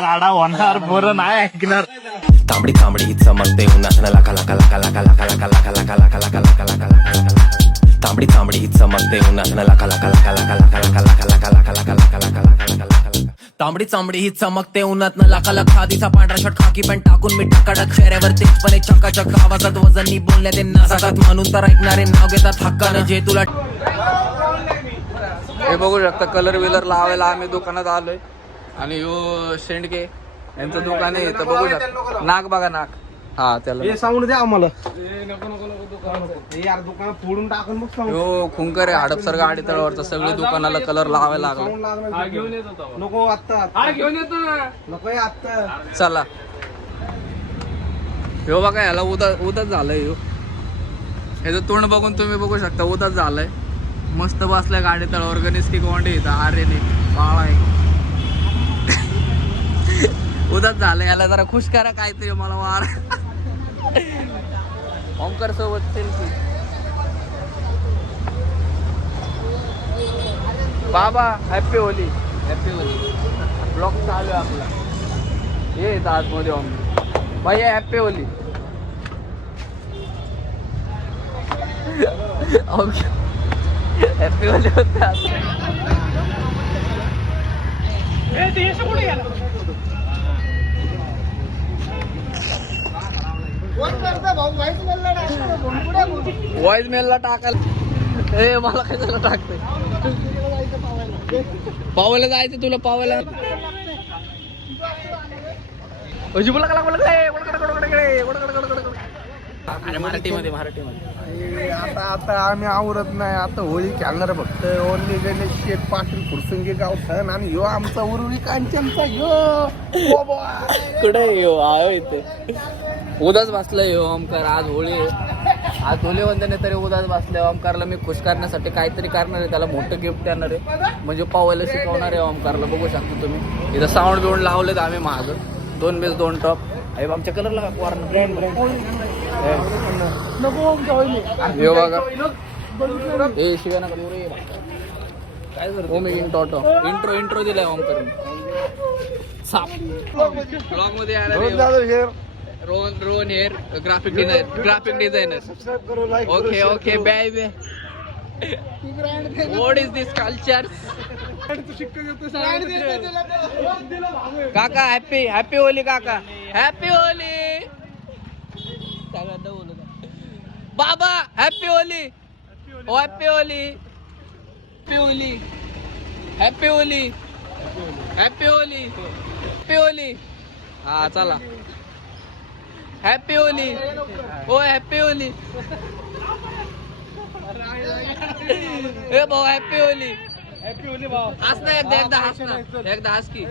राडा होणार बरं नाही ऐकणार. तांबडी तांबडी चमकते उन्हात लाका लाका लाका लाका लाका लाका लाका लाका लाका लाका लाका लाका लाका तांबडी तांबडी चमकते उन्हात लाका लाका लाका लाका लाका लाका लाका लाका लाका लाका लाका लाका लाका लाका तांबडी चांबडी ही चमकते उन्हात लाका लाका आधीचा पांढरा शर्ट खाकी पॅन्ट टाकून मी टकाटक चेहऱ्यावर तेजपणे चकाचक आवाजात वजनी बोलण्यात त्यांना सगळ्यात म्हणून तर ऐकणारे नाव घेतात हक्कानं जे तुला. हे बघू शकता कलर विलर लावायला आम्ही दुकानात आलोय आणि यो शेंडके यांचं दुकान आहे इथं बघू शकता. नाक बघा नाक. हा त्याला साऊंड द्या आम्हाला. यार दुकान फोडून टाकून मग यो खुंकर आहे हडपसर गाडी तळावरचा सगळे दुकानाला कलर लावायला लागला. नको आता घेऊन येतो नको आता. चला ह्यो बघा ह्याला उदाच झालंय. ह्यो ह्याचं तोंड बघून तुम्ही बघू शकता उदाच झालंय. मस्त बसलाय गाडी तळावर गणेश ती गोंडे इथं आरेने बाळा आहे. उदाच झालं याला जरा खुश करा काहीतरी मला वार. ओंकार सोबत सेल्फी. बाबा happy Holi. Happy Holy. Blog चालू आहे आपला. ये आतमध्ये ओंकार भैया हॅपी होली. हॅपी होली होता. वॉइस मेलला टाकायला. ए मला काय झालं टाकतंय. पावायला जायचं तुला पावायला. मराठीमध्ये आता आता आम्ही आवरत नाही. आता होळी खेळणार फक्त ओनली गणेश शेठ पाटील फुरसंगी गावठण आणि ह्यो आमचा उरुळी कांचनचा ह्यो कुठे येऊ आयो इथे. उदास बसलाय हो ओमकार. आज होळी आहे. आज धुलीवंदन तरी उदास बसलाय. ओमकारला मी खुश करण्यासाठी काहीतरी करणार आहे. त्याला मोठं गिफ्ट देणार आहे म्हणजे पावायला शिकवणार आहे ओमकारला. बघू शकता तुम्ही इथं साऊंड बिऊंड लावलेत आम्ही महाग. 2 बेस 2 टॉप आहे आमच्या कलरला ब्रँड नको बघा. ए शिव्या नका देऊ रे. काय करतो मी इंट्रो दिलाय ओमकार. साप ब्लॉग मध्ये Rohan here graphic designer. Okay bye bye. What is this culture. काका हॅपी होली. काका हॅपी होली. बाबा happy Holi. Happy Holi. Happy Holi. Happy Holi. Happy Holi. Happy Holi. हा चला हॅपी होली. हो हॅपी होली. ए भाऊ हॅपी होली. हॅपी होली भाऊ. हस ना एकदा हस ना एकदा हस की.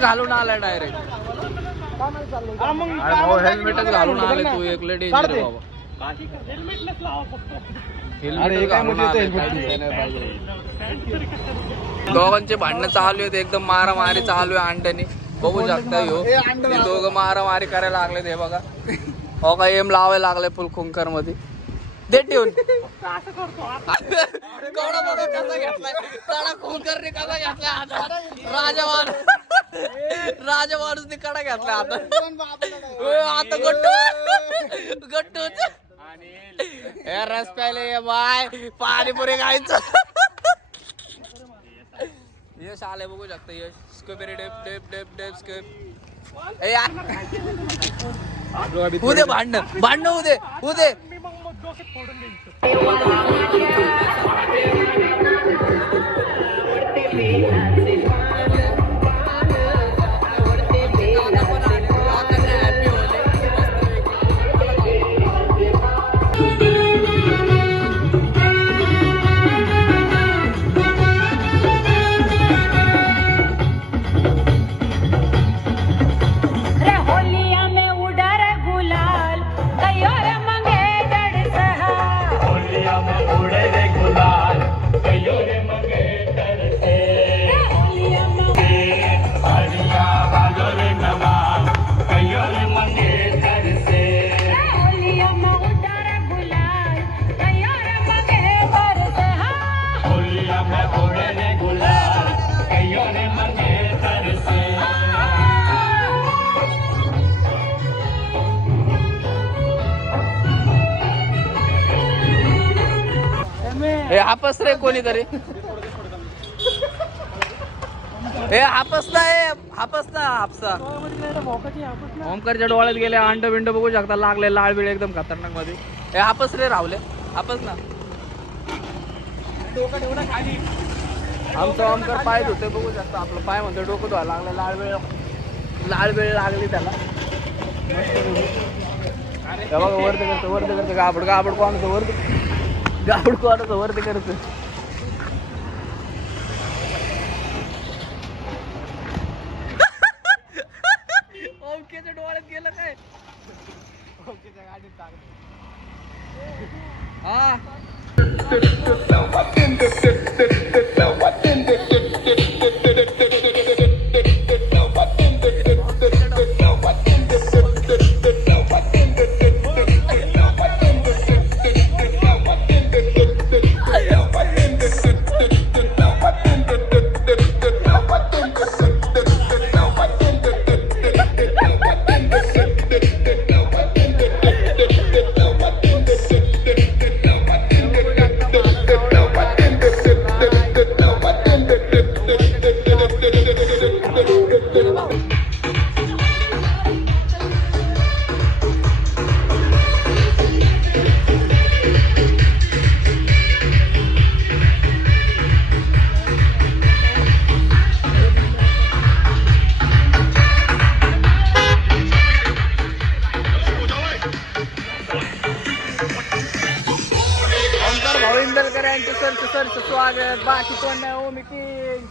घालून आलाय डायरेक्ट. हेल्मेटच घालून आले तू. एक लेडी बाबा हेल्मेट घालून आले. दोघांचे भांडणं चालू आहेत. एकदम मारामारी चालू आहे अंड्याने. बघू शकता ह्यो ते दोघं मारामारी करायला लागले. हे बघा हो का एम लावायला लागले फुल खुंकर मध्ये. दे ठेवून केवढा बघा कसा घेतलाय. कडा खुंकरने कसा घेतलाय आता. राजमाणूसने कडा घेतलाय आता. आता गट्टू रस प्यायले बाय पाणीपुरी खायचं. यश आले बघू शकता. यश स्कूबेरी डेप डेप डेप डेप स्कूब. उदे भांडण उदे. हे हापस रे कोणीतरी हे हापस ना हापसा ओमकारच्या डोळ्यात गेले अंड बिंड बघू शकता लागले लाळ बिळ एकदम खतरनाक मध्ये हे हापस रे रावले हापस ना आमचा ओमकार पाय धुते बघू शकता आपलं पाय म्हणतो डोकं धुवायला लागलं लाळ वेळ लागली त्याला हे बघा वरती करतो गाबड कोणाचं वरती करतो ओमकेच्या डोळ्यात गेलं काय ओमकेच्या गाडीत टाकलं हा सरचं स्वागत बाकी कोण नाही ओमी किंग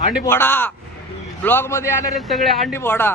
अंडी फोडा ब्लॉग मध्ये आले रे सगळे अंडी फोडा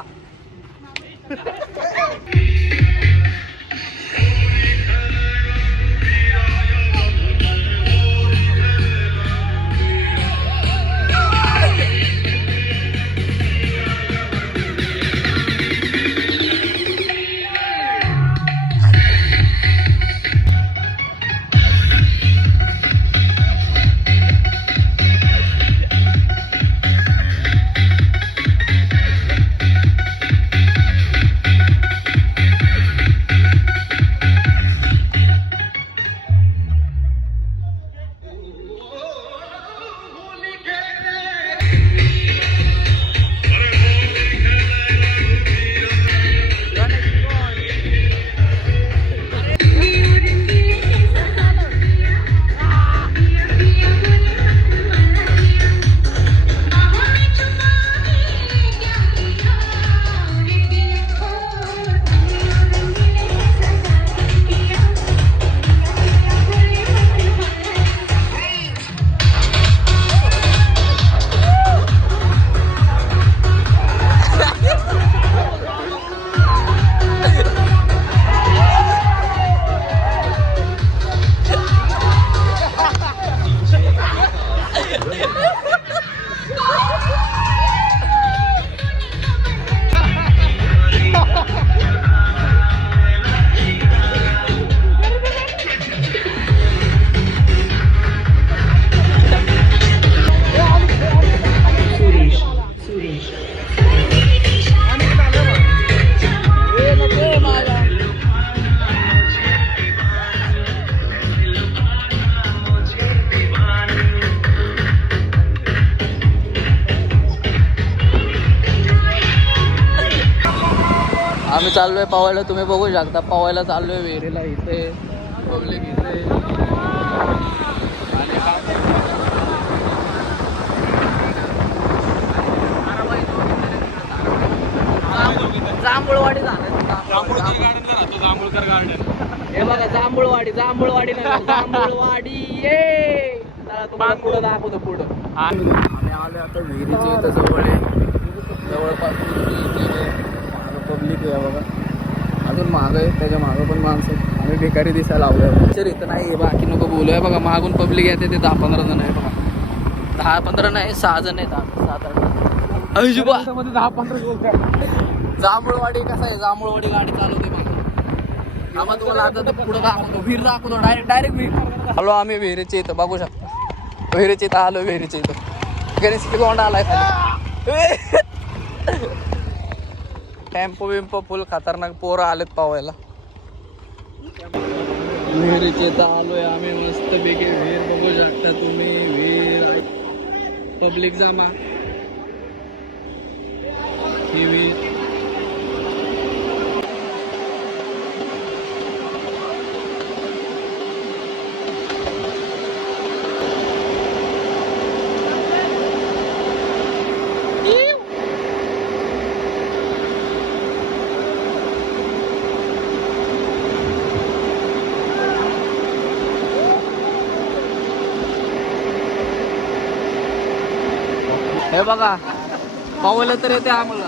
आम्ही चाललोय पवायला तुम्ही बघू शकता पवायला चाललोय विहिरीला इथे पब्लिक इथे जांभूळवाडी जांभूळकर गार्डन हे बघा जांभूळवाडी ये तुम्हाला पुढं दाखवतो पुढं आम्ही आलो आता विहिरीच्या इथं जवळ आहे जवळपास पब्लिक आहे बघा अजून मागं आहे त्याच्या मागं पण माणसं आम्ही भिकारी दिसायला लावलं सर इथं नाही आहे बाकी नको बोलूया बघा मागून पब्लिक येते ते 10-15 जण आहे बघा 10-15 नाही 6 जण आहेत 7-8 10-15 जांभूळवाडी कसा आहे, जांभूळवाडी गाडी चालवते मागे. आम्हाला तुम्हाला आता ते पुढं दाखवतो, विहीर दाखवतो, डायरेक्ट विहीर. आलो आम्ही विहिरीच्या इथं, बघू शकता विहिरीच्या इथं आलो, विहिरीच्या इथं गणेश गोंडा आलाय खाली. टेम्पो बिम्पो फुल खतरनाक पोरं आलेत पावायला. विहिरीच्या इथं आलोय आम्ही मस्त पैकी. विहीर बघू शकता तुम्ही, विहीर पब्लिक जमा ही विहीर. हे बघा पावलं तर येते आम्हाला.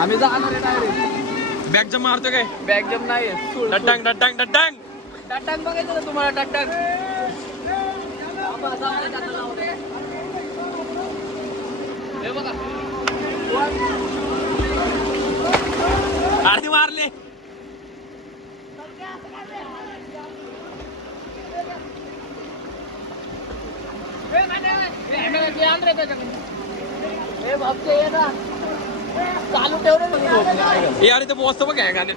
आम्ही जाणार आहे डायरेक्ट. बॅग जम मारतो काय? बॅग जम नाही डटांग डटांग डटांग टटांग बघायचं ना तुम्हाला. टटांग हे बघा आरती मारले. चालू ठेवले हे अरे ते पोहोचतो बघ काय गाणे.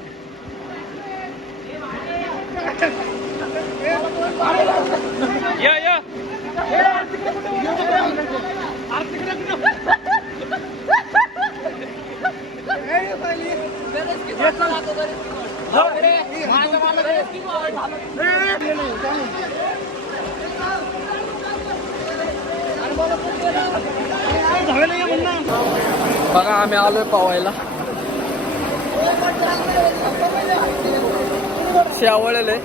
या या बघा आम्ही आलोय पावायला. शेवळले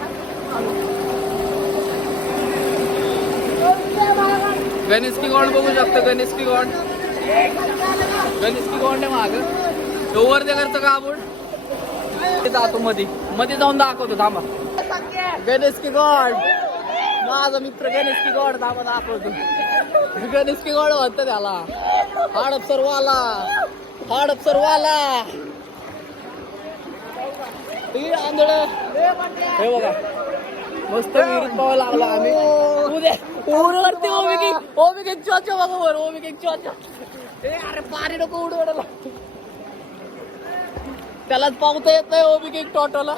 गणेश की गॉड बघू शकतो. गणेश की गॉड, गणेश की गॉड आहे माग. वर ते करतं का आपण जातो मध्ये मध्ये जाऊन दाखवतो. थांबा गणेश की गॉड, माझा मित्र गणेश की गॉड. थांबा दाखवतो. गणेश की गॉड म्हणतं त्याला. हडपसरवाला, हडपसरवाला आंधळ. हे बघा मस्त विहिरीत पावा लागला आम्ही. उडवरती ओमी चोचा बघा वर. ओमी चोचा. अरे पाणी नको उडवायला, त्यालाच पावता येत नाही. ओमी टोटोला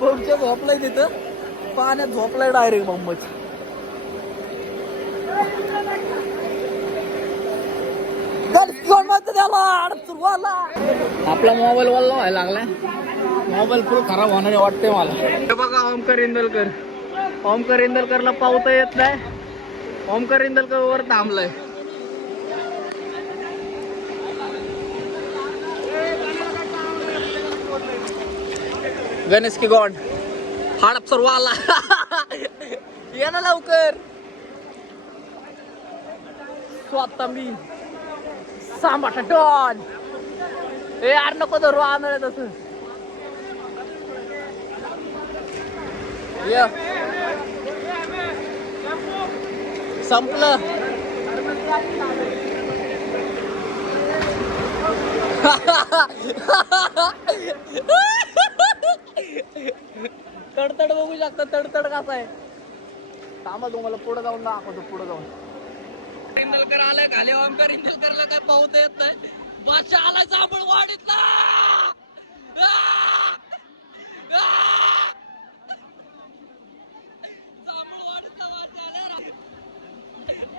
बमच्या झोपलाय तिथं, पाण्यात झोपलाय डायरेक्ट बंबच. आपला मोबाईल वल्ला व्हायला लागलाय. मोबाईल फुल खराब होणार वाटतंय मला. हे बघा ओमकार इंदलकर. ओमकार इंदलकरला पावता येत नाही. ओमकार इंदलकर वर थांबलाय. गणेश की गॉड, हडपसरवाला ये ना लवकर. स्वतः मी सांबाटा डॉन. ए यार नको धरू, आंधळ तसं. संपलं. तडतड बघू शकता, तडतड कसा आहे. थांबा तुम्हाला पुढे जाऊन दाखवतो. पुढे जाऊन इंदलकर आलाय खाली. ओमकार इंदलकरला काय पाहता येत नाही. बादशाह आलाय जांभूळवाडीतला. जांभूळवाडीतला बादशाह आलाय.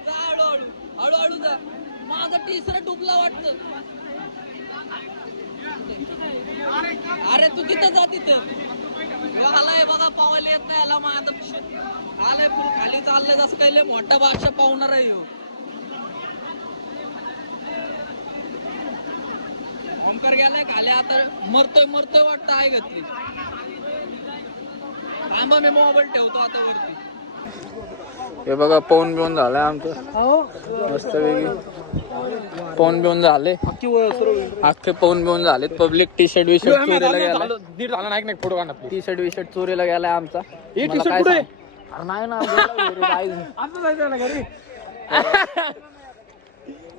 जा हळूहळू, हळूहळू जा. माझा तिसरा डुबला वाटतं. अरे तू तिथं जा. तिथं आलाय बघा, पावायला येत नाही. आला माझं आलंय फुल खाली चाललंय. जसं काही लय मोठा बादशाह पावणार आहे ह्यो. ओमकार गेलाय खाली. आता मरतोय मरतोय वाटतं. आहे घातली. थांबा मी मोबाईल ठेवतो आता वरती. हे बघा पाऊन बिऊन झालाय आमचं मस्त वेगळी. पाऊन बिऊन झाले अख्खे. पाऊन बिऊन झालेत. पब्लिक टी शर्ट विशर्ट चोरीला गेला. दीड झाला नाही फोटो काढ. टी शर्ट विशर्ट चोरीला गेलाय आमचा. नाही ना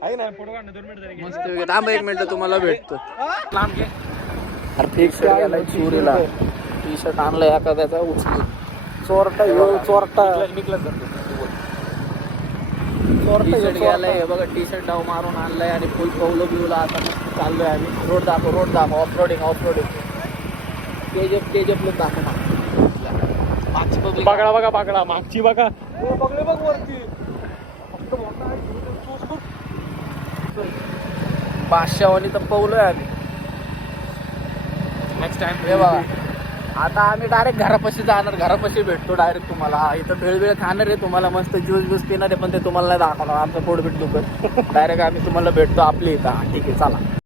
आहे ना फोटो काढणं 2 मिनिट तरी मस्त थांबा 1 मिनिट तुम्हाला भेटतो. लांब घे. अरे टी शर्ट गेलाय चोरीला. टी शर्ट आणलाय एखाद्याचा उचलून. चोरटा चोरटा टी शर्ट गेलाय हे बघा. टी शर्ट डाव मारून आणलाय आणि फुल पवलं बिवलं. आता मस्त चाललोय आम्ही. रोड दाखव ऑफ रोडिंग केजप लोक दाखव मागची पब्लिक. बागडा बघा बागडा मागची बघा. बादशावानी तर पवलोय आम्ही. नेक्स्ट टाइम हे बघा आता आम्ही डायरेक्ट घरापाशी जाणार. घरापाशी भेटतो डायरेक्ट तुम्हाला. इथं भेळ खाणार आहे. तुम्हाला मस्त ज्यूस पिणार आहे पण ते तुम्हाला नाही दाखवणार. आमचं पोट भेट दुखत. डायरेक्ट आम्ही तुम्हाला भेटतो आपली इथं. ठीक आहे चला.